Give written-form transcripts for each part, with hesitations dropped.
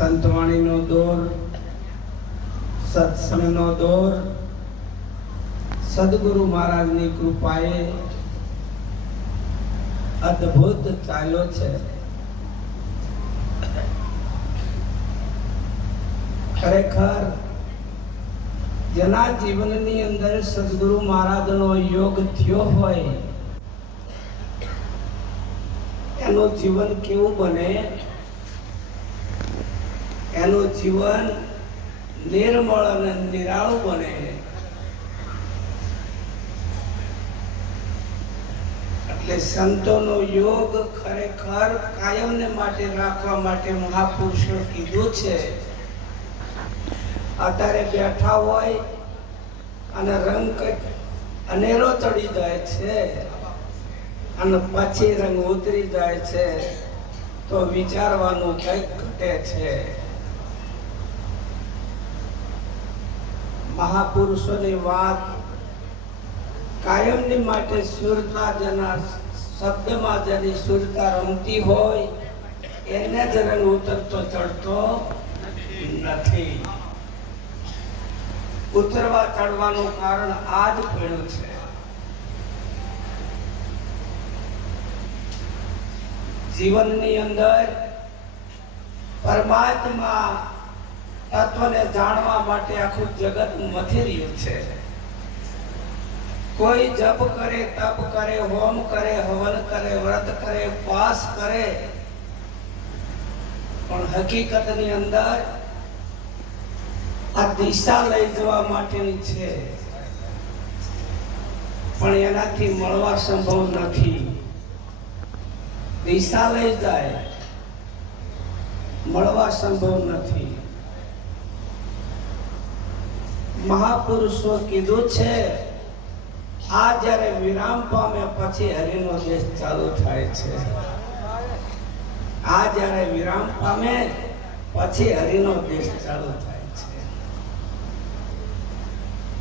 સંતવાણીનો દોર, સત્સંગનો દોર સદગુરુ મહારાજની કૃપાએ અદ્ભુત ચાલ્યો છે. ખરેખર જેના જીવનની અંદર સદગુરુ મહારાજનો યોગ થયો હોય એનું જીવન કેવું બને? એનું જીવન નિર્મળ અને નિરાળું બને. એટલે સંતોનો યોગ ખરેખર કાયમને માટે રાખવા માટે મહાપુરુષો કીધું છે. અત્યારે બેઠા હોય અને રંગ અનેરો ચડી જાય છે અને પછી રંગ ઉતરી જાય છે તો વિચારવાનું કંઈક ઘટે છે. મહાપુરુષોની વાત કાયમની માટે સુરતા જેના શબ્દમાં જેની સુરતા રમતી હોય એને જ રંગ ઉતરતો ચડતો નથી. ઉતરવા ચડવાનું કારણ આ જ પડ્યું છે. જીવનની અંદર પરમાત્મા તત્વને જાણવા માટે આખું જગત મથી રહ્યું છે. કોઈ જપ કરે, તપ કરે, હોમ કરે, હવન કરે, વ્રત કરે, ઉપવાસ કરે, પણ હકીકતની અંદર આ દિશા લઈ જવા માટેની છે, પણ એનાથી મળવા સંભવ નથી. દિશા લઈ જાય, મળવા સંભવ નથી. મહાપુરુષો કીધું છે આ જ્યારે વિરામ પામે પછી હરિનો દેશ ચાલુ થાય છે. આ જ્યારે વિરામ પામે પછી હરિનો દેશ ચાલુ થાય છે.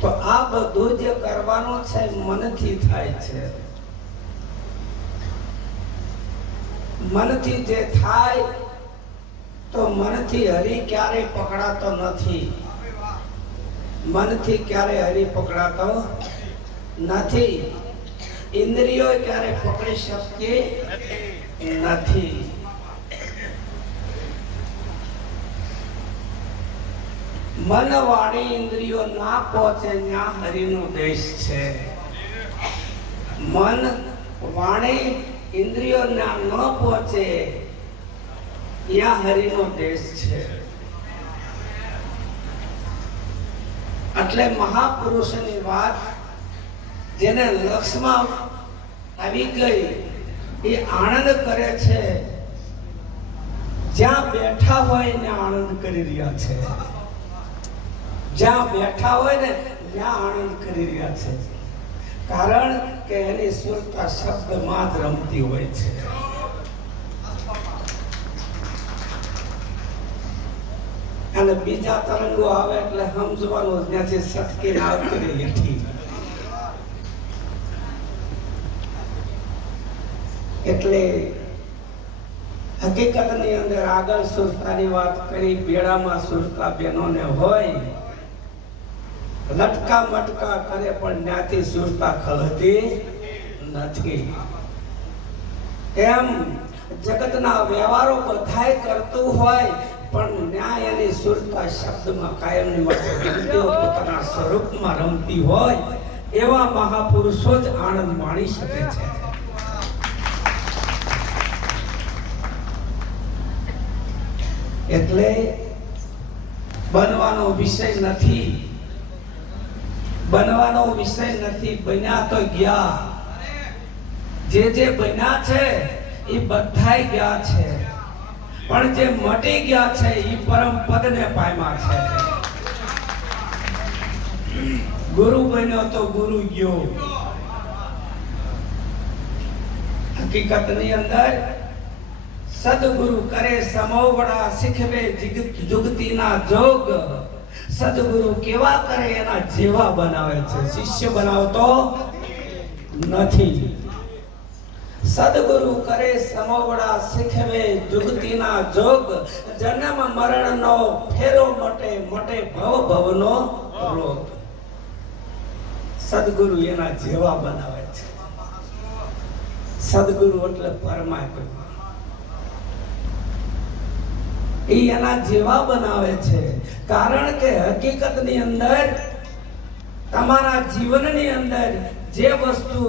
તો આ બધું જે કરવાનું છે મનથી થાય છે. મનથી જે થાય તો મનથી હરિ ક્યારેય પકડાતો નથી. મનથી ક્યારે હરિ પકડાતો નથી. ઇન્દ્રિયો ક્યારે પકડી શકતી નથી. મન વાણી ઇન્દ્રિયો ના પહોંચે ત્યાં હરિનો દેશ છે. મન વાણી ઇન્દ્રિયો ના ન પહોંચે ત્યાં હરિનો દેશ છે. એટલે મહાપુરુષની વાત જેને લક્ષમાં આવી ગઈ એ આનંદ કરે છે. જ્યાં બેઠા હોય ને આનંદ કરી રહ્યા છે. જ્યાં બેઠા હોય ને ત્યાં આનંદ કરી રહ્યા છે. કારણ કે એની સુરતા શબ્દમાં જ રમતી હોય છે. અને બીજા તરંગો આવે એટલે સમજવાનું ત્યાંથી સટકીને આવતી રહી હતી. એટલે હકીકતની અંદર આગળ સુરતાની વાત કરી. બેડામાં સુરતા બહેનોને હોય લટકા મટકા કરે પણ ત્યાંથી સુરતા ખલતી નથી. એમ જગતના વ્યવહારો બધાય કરતું હોય પણ ન્યાય એની સુરતા શબ્દમાં કાયમની માટે પોતાના સ્વરૂપમાં રમતી હોય એવા મહાપુરુષો જ આનંદ માણી શકે છે. એટલે બનવાનો વિષય નથી. બનવાનો વિષય નથી. બન્યા તો ગયા. જે બન્યા છે એ બધાય ગયા છે, પણ જે મટી ગયા છે એ પરમ પદને પામ્યા છે. ગુરુ બન્યો તો ગુરુ ગયો. હકીકતની અંદર સદગુરુ કરે સમોવડા શીખવે જુગતીના જોગ. સદગુરુ કેવા કરે એના જેવા બનાવે છે, શિષ્ય બનાવતો નથી. સદગુરુ કરે સમોવડા શીખવે જુગતીના જોગ જન્મ મરણનો ફેરો મટે મટે ભવ ભવનો રોગ. સદગુરુ એના જેવા બનાવે છે. સદગુરુ એટલે પરમાત્મા. એ એના જેવા બનાવે છે. કારણ કે હકીકતની અંદર તમારા જીવનની અંદર જે વસ્તુ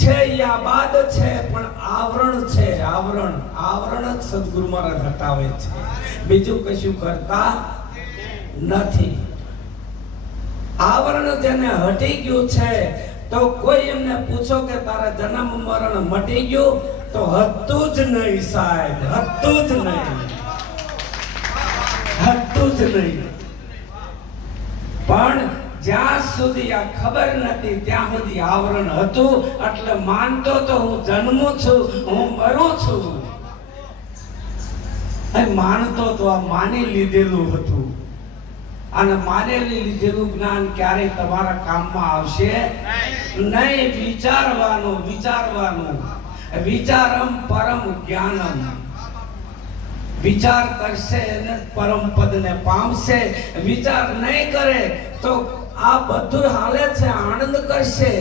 છે એ આબાદ છે, પણ આવરણ છે. આવરણ જ સદગુરુ મહારાજ હટાવે છે, બીજું કશું કરતા નથી. આવરણ જેને હટી ગયું છે, તો કોઈ એમને પૂછો કે તારા જન્મ મરણ મટી ગયું, તો હતું જ નહીં સાહેબ, હતું જ નહીં, હતું જ નહીં. પણ જ્યાં સુધી આ ખબર નથી ત્યાં સુધી આવરણ હતું. એટલે માનતો તો હું જન્મું છું, હું મરું છું, અને માનતો તો આ માની લીધેલું હતું. અને માનેલી લીધેલું જ્ઞાન ક્યારેય તમારા કામમાં આવશે નહીં. વિચારવાનું, વિચારમ પરમ જ્ઞાનમ. વિચાર કરશે અને પરમ પદને પામશે. વિચાર નહીં કરે તો આ બધું હાલે છે, આનંદ કરશે,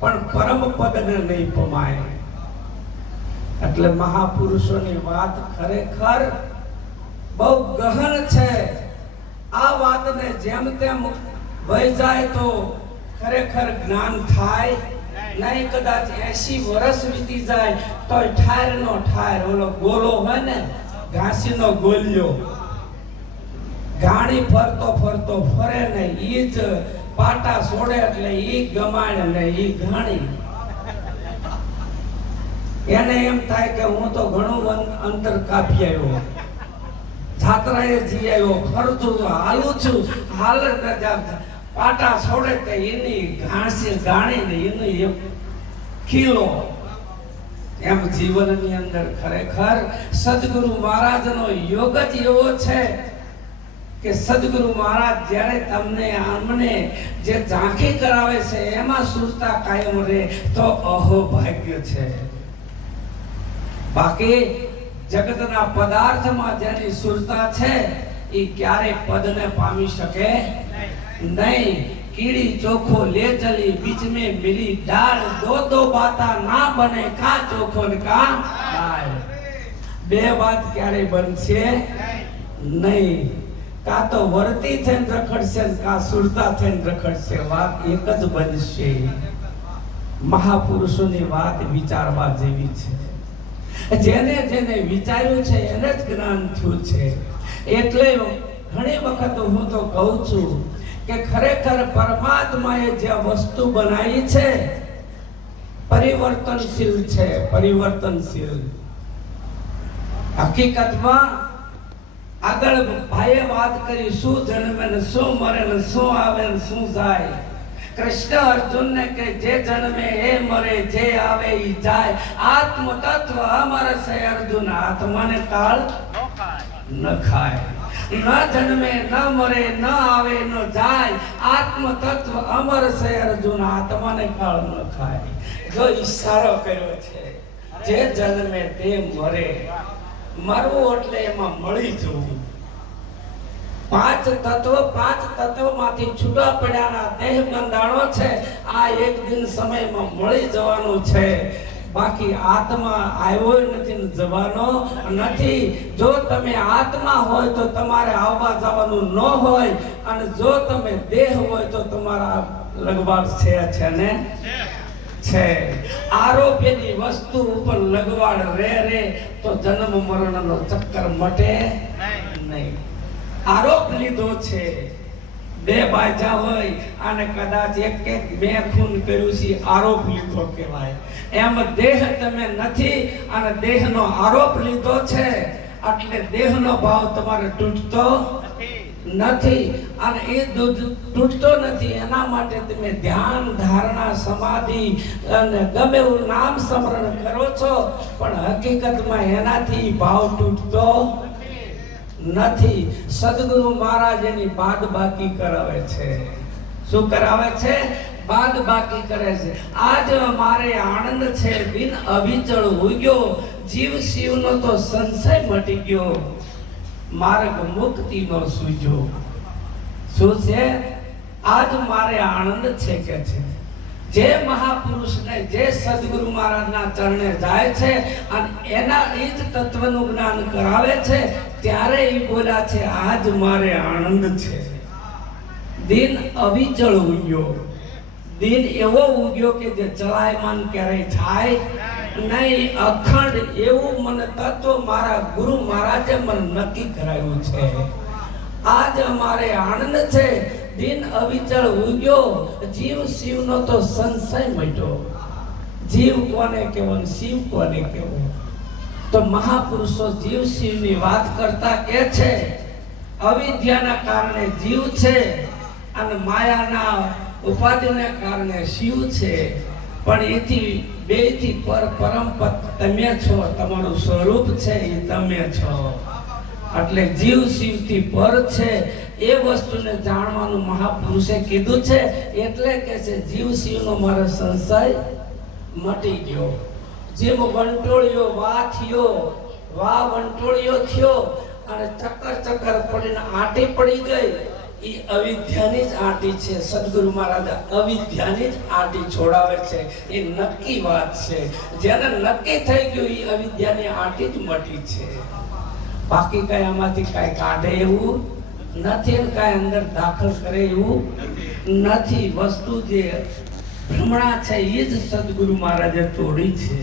પણ પરમ પદને નહીં પમાય. એટલે મહાપુરુષોની વાત ખરેખર બહુ ગહન છે. આ વાતને જેમ તેમ વહી જાય તો ખરેખર જ્ઞાન થાય નહીં. કદાચ 80 વર્ષ વીતી જાય તો ઠાર નો ઠાર, ઓલો ગોલો હોય ને ઘાસીનો ગોલિયો, ઘાણી ફરતો ફરતો ફરે ને ઈ જ પાટા છોડે એટલે ઈ ગમાણ ને ઈ ઘાણી. એને એમ થાય કે હું તો ઘણું અંતર કાપી આવ્યો, જાત્રાએ જી આવ્યો, ફરું છું, હાલું છું, પાટા છોડે તે એની ઘાસી ગાણી ને એની એક ખીલો. એમ જીવનની અંદર ખરેખર સદગુરુ મહારાજનો યોગ જ એવો છે કે સદગુરુ મહારાજ જ્યારે તમને આમને જે ઝાંખી કરાવે છે એમાં સુરતા કાયમ રહે તો અહોભાગ્ય છે. બાકી જગતના પદાર્થમાં જેની સુરતા છે એ ક્યારે પદને પામી શકે નહીં. कीड़ी चोखो ले चली बीच में मिली डाल, दो बाता ना बने का चोखो ने का डाल. બે વાત ક્યારે બનશે નહીં. કા તો વર્તી થઈને રખડશે ને કા સુરતા થઈને રખડશે. વાત એક જ બનશે. મહાપુરુષોની વાત વિચારવા જેવી છે. જેને જેને વિચાર્યું છે એને જ જ્ઞાન થયું છે. એટલે ઘણી વખત હું તો કહું છું કે ખરેખર પરમાત્માએ જે વસ્તુ બનાવી છે પરિવર્તનશીલ છે, પરિવર્તનશીલ. હકીકતમાં આગળ ભાઈએ વાત કરી શું જન્મે ને શું મરે ને શું આવે ને શું જાય. કૃષ્ણ અર્જુનને કે જે જન્મે એ મરે, જે આવે એ જાય. આત્મ તત્વ અમર છે અર્જુન, આત્માને કાળ ન ખાય. ન જન્મે ન મરે ન આવે ન જાય. આત્મ તત્વ અમર છે અર્જુન, આત્માને કાળ ન ખાય. જો ઈશારો કર્યો છે જે જન્મે તે મરે. મરવું એટલે એમાં મળી જવું. પાંચ તત્વમાંથી છૂટા પડ્યાના દેહ બંધાણો છે. આ એક દિન સમયમાં મળી જવાનું છે. બાકી આત્મા આવ્યો નથી ને જવાનો નથી. જો તમે આત્મા હોય તો તમારે આવવા જવાનું ન હોય, અને જો તમે દેહ હોય તો તમારા લગવાડ છે ને છે. આરોપેલી વસ્તુ ઉપર લગવાડ રે તો જન્મ મરણનો ચક્કર મટે નહીં. આરોપ લીધો છે, બે બાજા હોય અને કદાચ એક બે ખૂન કર્યું છે, આરોપ લીધો કહેવાય. એમ દેહ તમે નથી અને દેહનો આરોપ લીધો છે, એટલે દેહનો ભાવ તમારે તૂટતો નથી. અને એ તૂટતો નથી એના માટે તમે ધ્યાન, ધારણા, સમાધિ અને ગમે એવું નામ સ્મરણ કરો છો, પણ હકીકતમાં એનાથી ભાવ તૂટતો નથી. સદગુરુ મહારાજ એની બાદ બાકી કરાવે છે. શું કરાવે છે? બાદ બાકી કરે છે. આજ મારે આનંદ છે બિન અવિચળ ઉગ્યો, જીવ શિવનો તો સંશય મટી ગયો, માર્ગ મુક્તિનો સૂજો. શું છે? આજ મારે આનંદ છે કે છે. જે મહાપુરુષને, જે સદગુરુ મહારાજના ચરણે જાય છે અને એના એ જ તત્વનું જ્ઞાન કરાવે છે, ત્યારે એ બોલ્યા છે આજ મારે આનંદ છે. દિન અવિચળ ઉગ્યો. દિન એવો ઉગ્યો કે જે ચલાયમાન ક્યારેય થાય નહીં. અખંડ એવું મને તત્વ મારા ગુરુ મહારાજે મને નક્કી કરાવ્યું છે. આજ અમારે આનંદ છે. દિન અવિચળ ઉગ્યો, જીવ શિવનો તો સંશય મટ્યો. જીવ કોને કહેવો, શિવ કોને કહેવો? તો મહાપુરુષો જીવ શિવની વાત કરતા કે છે અવિદ્યાના કારણે જીવ છે અને માયાના ઉપાધિને કારણે શિવ છે. પણ એથી બેથી પરમ તમે છો, તમારું સ્વરૂપ છે એ તમે છો. એટલે જીવ શિવથી પર છે એ વસ્તુને જાણવાનું મહાપુરુષે કીધું છે. એટલે કે છે જીવ શિવનો મારો સંશય મટી ગયો. જેમ વંટોળિયો વંટોળિયો થયો અને ચક્કર પડીને આંટી પડી ગઈ, એ અવિદ્યાની જ આંટી છે. સદગુરુ મહારાજ અવિદ્યાની જ આંટી છોડાવે છે. એ નક્કી વાત છે. જેને નક્કી થઈ ગયું એ અવિદ્યાની આંટી જ મટી છે. બાકી કઈ આમાંથી કઈ કાઢે એવું નથી, કઈ અંદર દાખલ કરે એવું નથી. વસ્તુ જે ભ્રમણા છે એ જ સદગુરુ મહારાજે તોડી છે.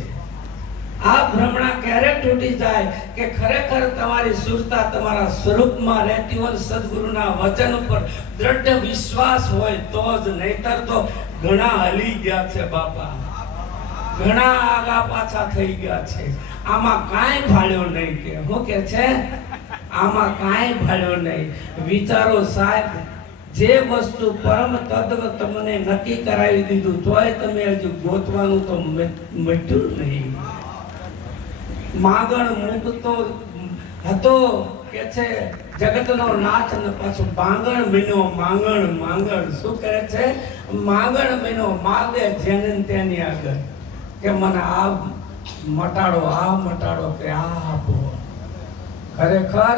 આ ભ્રમણા ક્યારે તૂટી જાય કે ખરેખર તમારી સુરતા તમારા સ્વરૂપમાં રહેતી હોય, સદગુરુના વચન ઉપર દ્રઢ વિશ્વાસ હોય તો જ. નહીતર તો ઘણા હલી ગયા છે બાપા, ઘણા આગા પાછા થઈ ગયા છે. આમાં કાંઈ ભાળ્યો નહીં. કે શું કે છે? આમાં કાંઈ ભાળ્યો નહીં. વિચારો સાહેબ, જે વસ્તુ પરમ તત્વ તમને નક્કી કરાવી દીધું તોય તમે હજુ ગોતવાનું તો મટ્યું નહીં. માંગણ મૂકતો હતો કે છે જગતનો નાથ ને પાછું માંગણ બન્યો. માંગણ શું કહે છે? માંગણ બન્યો. માગે જેને તેની આગળ કે મને આ મટાડો કે આ આપો. ખરેખર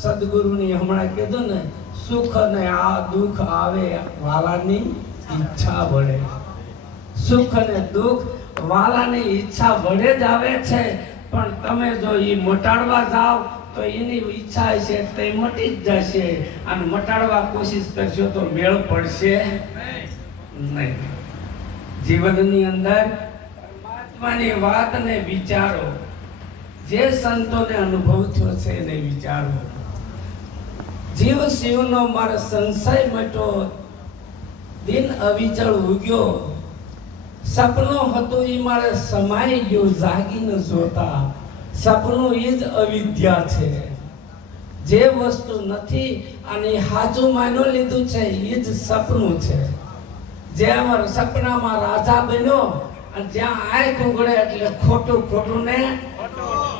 સદગુરુની હમણાં કીધું ને, સુખ ને આ દુઃખ આવે વાલાની ઈચ્છા વડે. સુખ ને દુઃખ વાલાની ઈચ્છા વડે જ આવે છે. પણ તમે જો એ મટાડવા જાઓ તો એની ઈચ્છા છે તે મટી જ જશે, અને મટાડવા કોશિશ કરશો તો મેળ પડશે નહીં. જીવનની અંદર પરમાત્માની વાતને વિચારો. જે સંતોને અનુભવ થયો છે એને વિચારો. જીવ શિવનો મારો સંશય મટ્યો, દિન અવિચળ ઉગ્યો. સપનું હતું એ મારે સમાઈ ગયું જાગીને જોતા. સપનું એ જ અવિદ્યા છે. જે વસ્તુ નથી અને હાચું માની લીધું છે એ જ સપનું છે. જેમ સપનામાં રાજા બન્યો અને જ્યાં આંખ ઉગડે એટલે ખોટું ને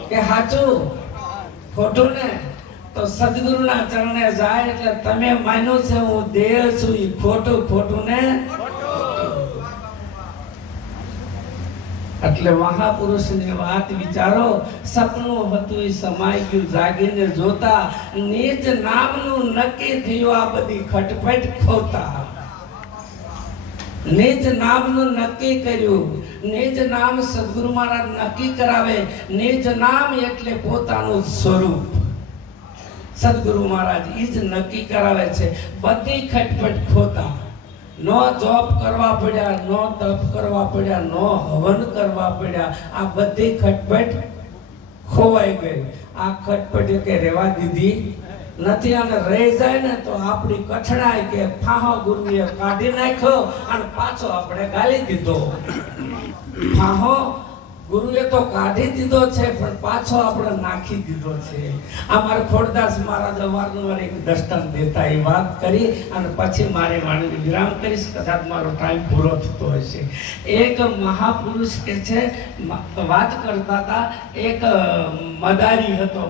કે હાચું ખોટું ને. તો સદગુરુના ચરણે જાય એટલે તમે માન્યું છે હું દેહ છું, એ ખોટું ને. એટલે મહાપુરુષની વાત વિચારો. સપનું હતું એ સમાઈ ગયું જાગીને જોતા. નિજ નામનું નક્કી થયું આ બધી ખટપટ ખોતા. નિજ નામનું નક્કી કર્યું. નિજ નામ સદગુરુ મહારાજ નક્કી કરાવે. નિજ નામ એટલે પોતાનું સ્વરૂપ. સદગુરુ મહારાજ એ જ નક્કી કરાવે છે. બધી ખટપટ ખોતા. નો જોબ કરવા પડ્યા, નો તપ કરવા પડ્યા, નો હવન કરવા પડ્યા. આ બધી ખટપટ ખોવાઈ ગઈ. આ ખટપટ કે રહેવા દીધી નથી. અને રહી જાય ને તો આપણી કઠણાઈ કે ફાહો ગુરુએ કાઢી નાખ્યો અને પાછો આપણે ગાલી દીધો. ફાહો ગુરુએ તો કાઢી દીધો છે પણ પાછો આપણે નાખી દીધો છે. અમારે ખોડદાસ મહારાજ અવારનવાર એક દ્રષ્ટાંત દેતા એ વાત કરી અને પછી મારે વાણી વિરામ કરીશ. કદાચ મારો ટાઈમ પૂરો થતો હશે. એક મહાપુરુષ કે છે વાત કરતા હતા. એક મદારી હતો.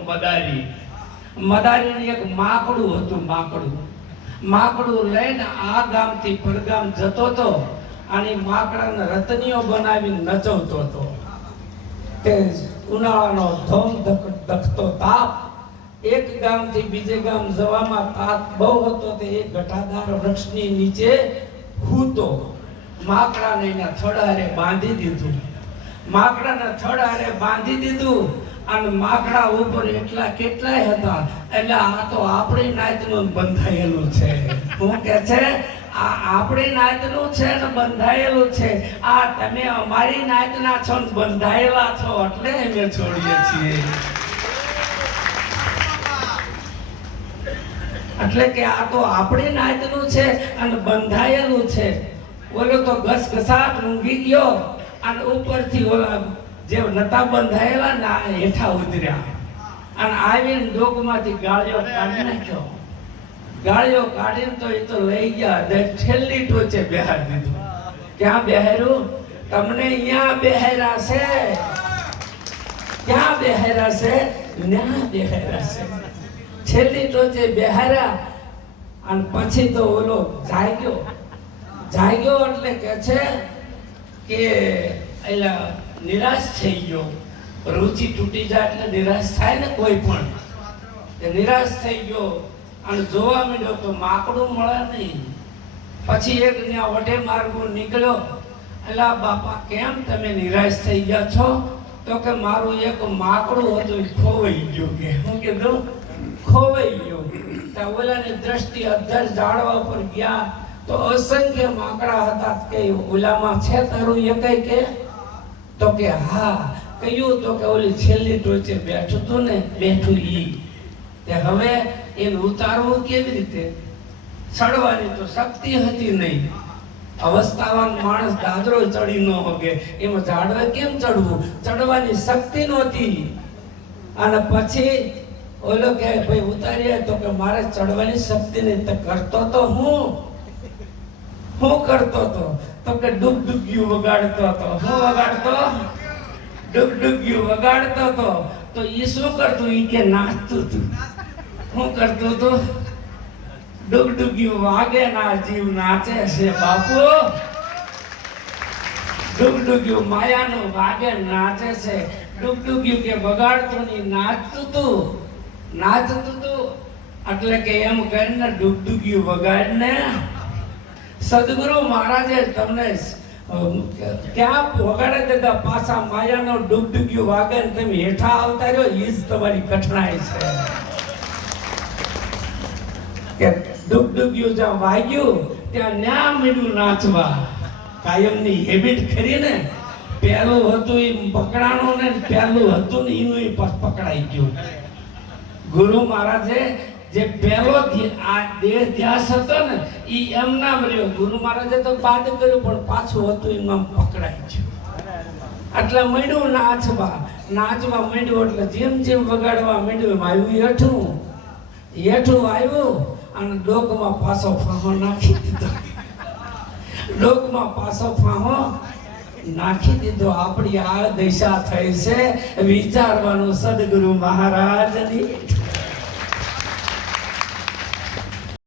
મદારીને એક માકડું હતું. માકડું લઈને આ ગામથી પરગામ જતો હતો અને માકડાને રતનીઓ બનાવીને નચવતો હતો. તે ઉનાળાનો ધોમ ધકતો તાપ, એક ગામથી બીજે ગામ જવામાં તાપ બહુ હતો. તે એક ઘટાદાર વૃક્ષની નીચે સૂતો. માકડાને એના થડારે બાંધી દીધું. માકડાના થડારે બાંધી દીધું અને માકડા ઉપર એટલા કેટલાય હતા. એટલે આ તો આપણી નાતનું બંધાયેલું છે. હું કે છે આ આપણી નાતનું છે ને બંધાયેલું છે. આ તમે અમારી નાતના છો ને બંધાયેલા છો એટલે અમે છોડીએ છીએ. એટલે કે આ તો આપણી નાતનું છે અને બંધાયેલું છે. ઓલો તો ઘસઘસાટ ઊંઘી ગયો અને ઉપરથી ઓલા જે નતા બંધાયેલા ને આ હેઠા ઉતર્યા અને આવીને ડોકમાંથી ગાળિયો કાઢી નાખ્યો. ગાળિયો કાઢીને તો એ તો લઈ ગયા છેલ્લી ટોચે બેહાડી દીધું. ક્યાં બેહાર્યું? તમને અહીંયા બેહાર્યા છે. ક્યાં બેહાર્યા છે? ન્યા બેહાર્યા છે. છેલ્લી ટોચે બેહાર્યા અને પછી તો ઓલો જાગ્યો. જાગ્યો એટલે કે છે કે એલા નિરાશ થઈ ગયો. રુચિ તૂટી જાય એટલે નિરાશ થાય ને કોઈ પણ. તે નિરાશ થઈ ગયો અને જોવા મળ્યો તો માકડું મળે નહીં. પછી એક ત્યાં વઢે માર્ગો નીકળ્યો. એલા બાપા કેમ તમે નિરાશ થઈ ગયા છો? તો કે મારું એક માકડું હતું એ ખોવાઈ ગયું. કે હું કીધું ખોવાઈ ગયું. ત્યાં ઓલાની દ્રષ્ટિ અધર ઝાડવા ઉપર ગયા તો અસંખ્ય માકડા હતા. કે ઓલામાં છે તારું એકાઈ કે? તો કે હા. કયું? તો કે ઓલી છેલ્લી ટોચે બેઠું હતું ને બેઠું ઈ. તે હવે એને ઉતારવું કેવી રીતે? ચડવાની તો શક્તિ હતી નહીં. અવસ્થાવાન માણસ દાદરો ચડી ન હોગે. એમાં ઝાડવે કેમ ચડવું? ચડવાની શક્તિ નહોતી. અને પછી ઓલો કે ભાઈ ઉતારીએ. તો કે મારે ચડવાની શક્તિ નહીં. તો કરતો તો હું કરતો હતો? તો કે ડુગડુગિયું વગાડતો હતો. હું વગાડતો? ડુગડુગિયું વગાડતો હતો. તો ઈ શું કરતું? ઈ કે નાચતું હતું. શું કરતું હતું? ડુગડુગિયું વાગે ના જીવ નાચે છે બાપુ. ડુગડુગિયું માયાનું વાગે નાચે છે. ડુગડુગિયું કે વગાડતું નહીં, નાચતું હતું. એટલે કે એમ કરીને ડુગડુગિયું વગાડીને સદગુરુ મહારાજે તમને ક્યાં વગાડે દેતા? પાછા માયાનો ડુગડુગિયું વાગે ને તમે હેઠા આવતા રહ્યો. એ જ તમારી કઠણાઈ છે. કે ડુગડુગિયું જ્યાં વાગ્યું ત્યાં ન્યા મીડું નાચવા. કાયમની હેબિટ ખરી ને. પહેલું હતું એ પકડાણું ને પહેલું હતું ને એનું એ પકડાઈ ગયું. ગુરુ મહારાજે જે પહેલો આ દેહ ધ્યાસ હતો ને એ એમ ના મળ્યો. ગુરુ મહારાજે તો બાદ કર્યું પણ પાછું હતું એમાં પકડાઈ ગયું. એટલે માંડ્યું નાચવા માંડ્યું. એટલે જેમ જેમ વગાડવા માંડ્યું એમ આવ્યું હેઠું આવ્યું અને ડોકમાં પાછો ફાંહો નાખી દીધો. ડોકમાં પાછો ફાંહો નાખી દીધો. આપણી આ દિશા થઈ છે. વિચારવાનું સદગુરુ મહારાજની